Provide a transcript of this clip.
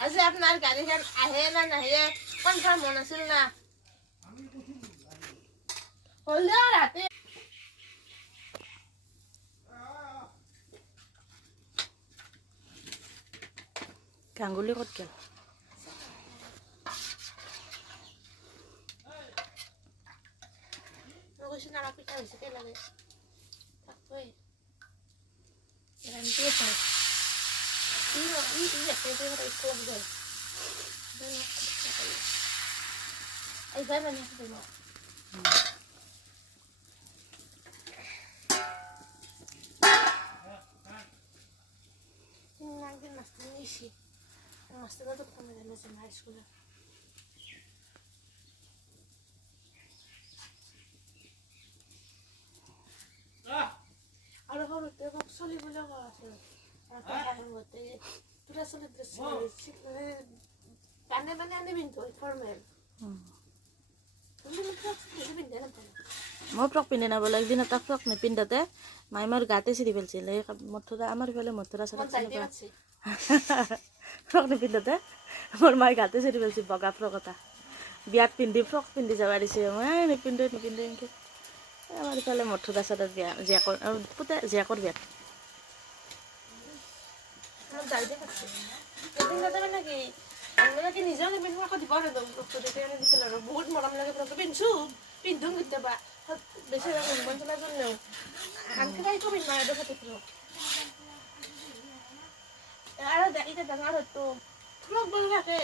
আজি আপোনাৰ গাড়ীখন আহে না নাহে কনফাৰ্ম হোৱা নাছিল না হ'লেও ৰাতি গাঙ্গুলি ক'ত গেল মই কৈছোঁ না পিঠা বেছিকৈ লাগে তাককৈ ৰান্ধিয়ে চাই এইবাৰ মানে একদিন মাছটো নিয়েছি মাছটা তো কমে জানিয়েছে না স্কুলে আৰু সৰুতে মোক চলিবলৈ কোৱা আছিল তোৰা চলি কানে মানে আনি পিন্ধো ফৰ্মেল মই ফ্ৰক পিন্ধি নাবলৈ একদিন এটা ফ্ৰক নিপিন্ধাতে মায়ে মোৰ গাতে চিৰি পেলছিল এই মথুৰা আমাৰ ইফালে মথুৰা ফ্ৰক নিপিন্ধাতে মোৰ মায়ে গাতে চিৰি পেলছিল বগা ফ্ৰক এটা বিয়াত পিন্ধি ফ্ৰক পিন্ধি যাব দিছে মই নিপিন্ধো এনেকৈ আমাৰ ইফালে মথুৰা চাদৰ বিয়া জীয়াকৰ পুতে জীয়াকৰ বিয়াত নিজেও নিপিন্ধো আকৌ দিব দিছিল আৰু বহুত মৰম লাগে পিন্ধছো পিন্ধো কেতিয়াবা বেছি চলাইও আনকি পিন্ধা আৰু এতিয়া ডাঙৰ হয়তো ফ্ৰক থাকে